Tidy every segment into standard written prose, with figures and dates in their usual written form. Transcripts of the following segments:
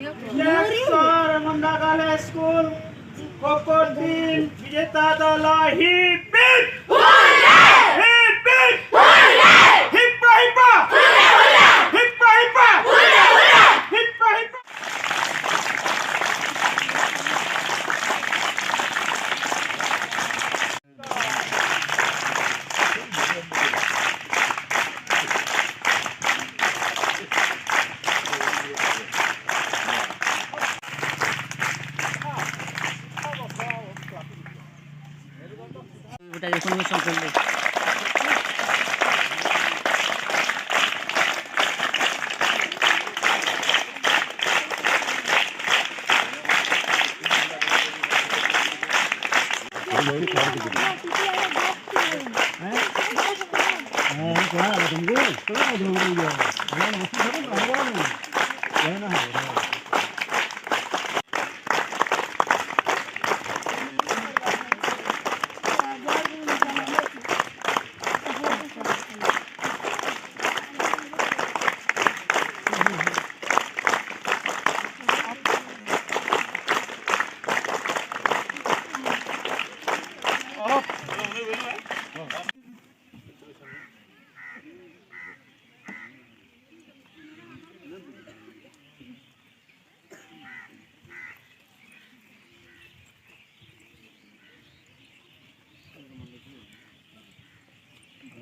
REMUNDA school खो टीम विजेता दल हिप ওটা যখন মিশন করলে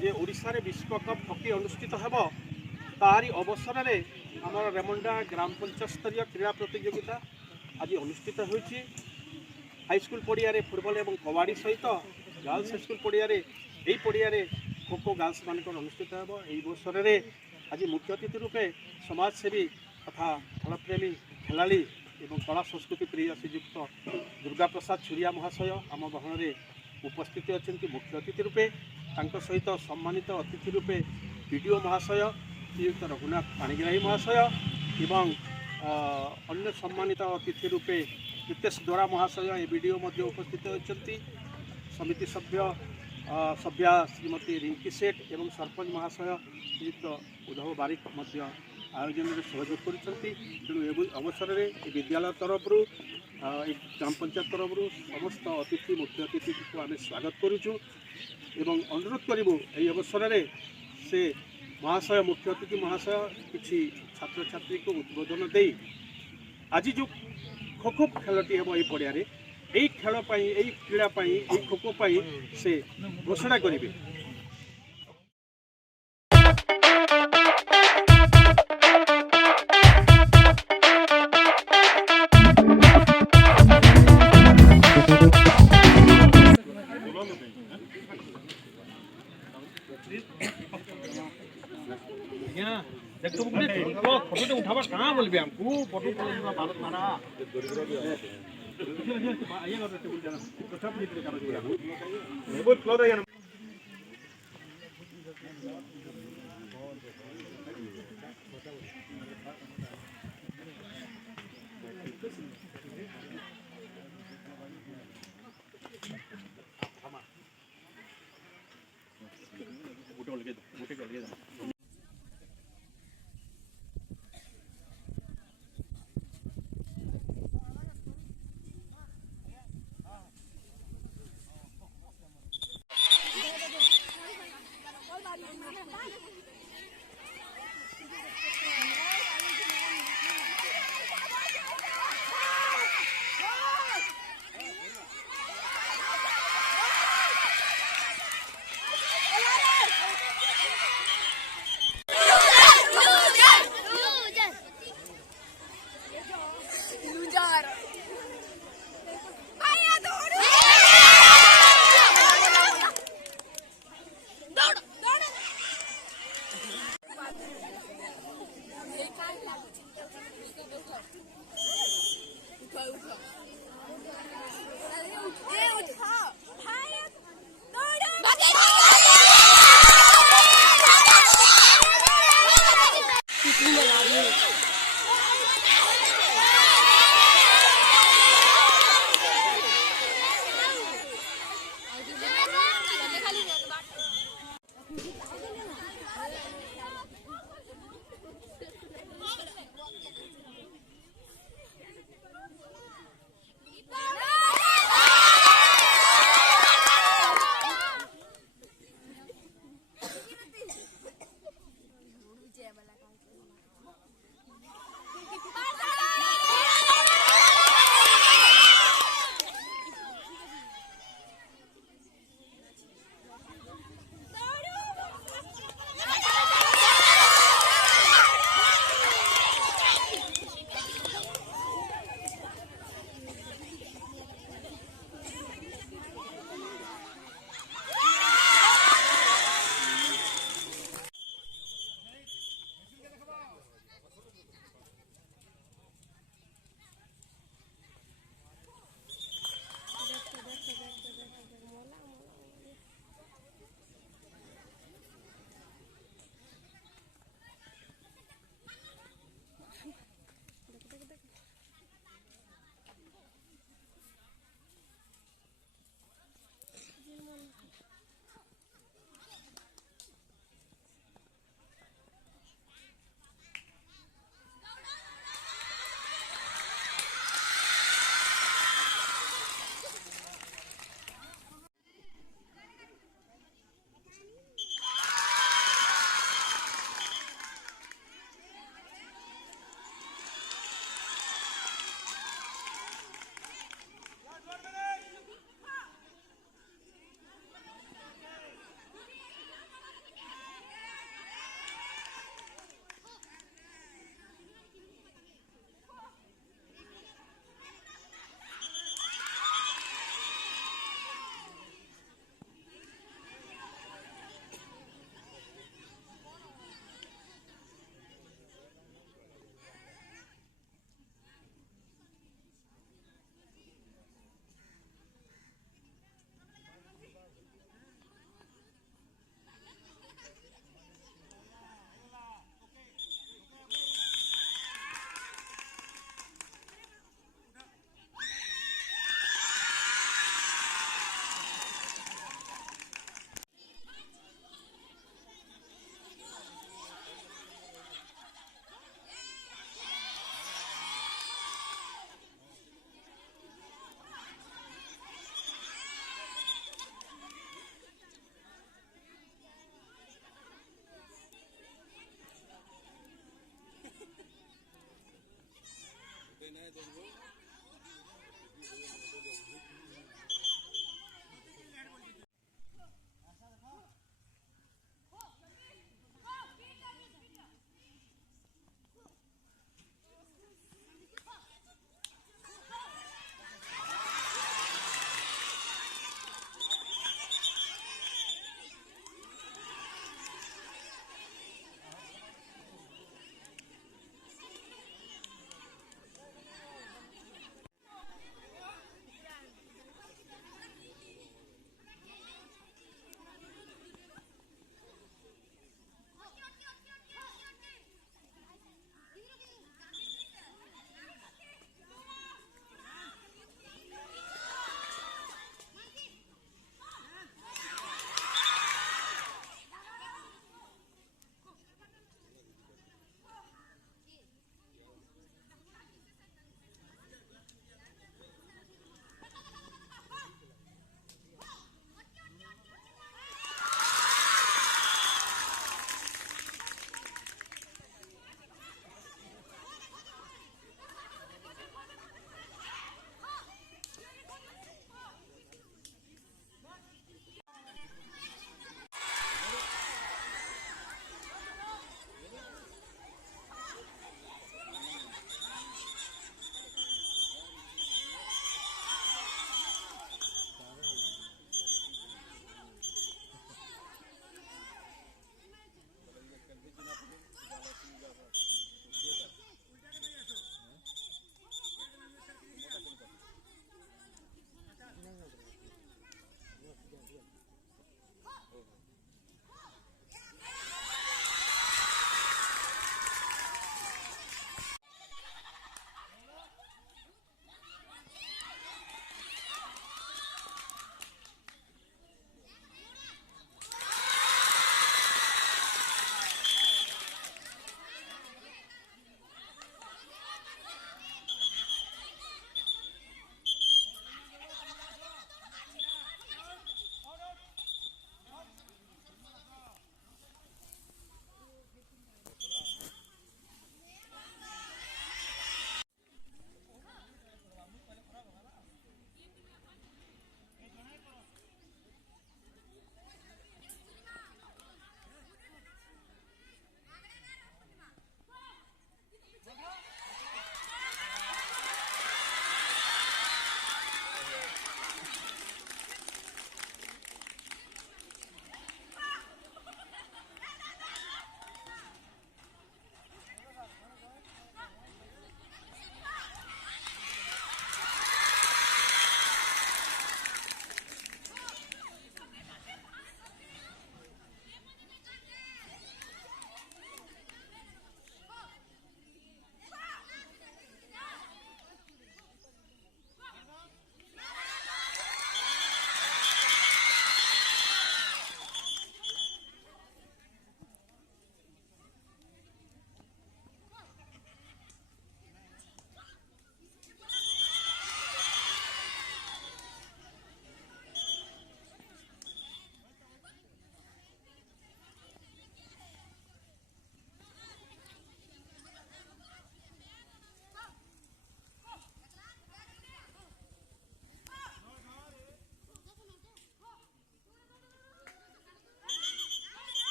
जे ओडिशा रे विश्वकप हॉकी अनुष्ठित हेब तारी अवसर में आमर रेमुंडा ग्राम पंचायत स्तरीय क्रीड़ा प्रतियोगिता आज अनुष्ठित होती हाईस्कूल पड़िया फुटबॉल और कबाड़ी सहित गर्ल्स हाईस्कूल पड़िया पड़िया खो खो गर्ल्स मान अनुष्ठित हेब यही अवसर में आज मुख्य अतिथि रूपे समाजसेवी तथा खेलप्रेमी खेलाड़ी और कला संस्कृति प्रिय श्रीजुक्त दुर्गा प्रसाद छुरिया महाशय आम बहन में उपस्थित अच्छा मुख्य अतिथि रूपे सहित सम्मानित अतिथि रूपे वीडियो महाशय श्रीयुक्त रघुनाथ पाणिग्राही महाशय एवं अन्य सम्मानित अतिथि रूपे रितेश द्वारा महाशय ए वीडियो उपस्थित होती समिति सभ्या श्रीमती रिंकी सेठ एवं सरपंच महाशय श्रीयुक्त उद्धव बारिक आयोजन में सहयोग कर अवसर में विद्यालय तरफ ग्राम पंचायत तरफ समस्त अतिथि मुख्य अतिथि को आम स्वागत करुचु एवं अनुरोध करूँ यही अवसर में से महाशय मुख्य अतिथि महाशय किसी छात्र छात्री को उद्बोधन दे आज जो खो खो खेलटी हम ये पड़िया यही खेलपाई यही क्रीड़ापाई यही खो खो पाई से घोषणा करेंगे। देखो फोटो उठावा कहाँ बोलबे हमको फोटो भारत मारा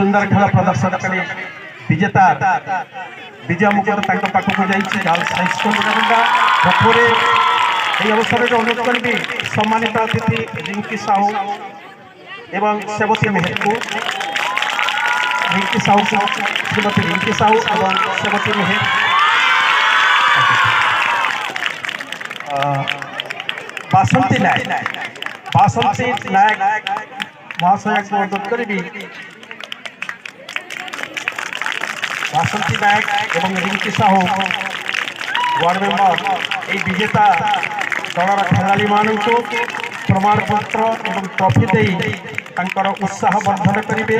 सुंदर खेल प्रदर्शन कर विजेता विजय मुकुट पाखक गर्ल्स हाईस्कूल रेमुंडा खो ये अवसर में अनुरोध करी सम्मानित अतिथि रिंकी साहू एवं सेवती मेहर को रिंकी साहू श्रीमती रिंकी साहू एवं सेवती मेहर बासंती नायक महाशय को अनुरोध करी बासंती नायक एवं रिंकी साहू वार्ड मेंबर ये विजेता दलर खेलाड़ी मानक प्रमाणपत्र और ट्रॉफी दे उत्साह वर्धन करेंगे।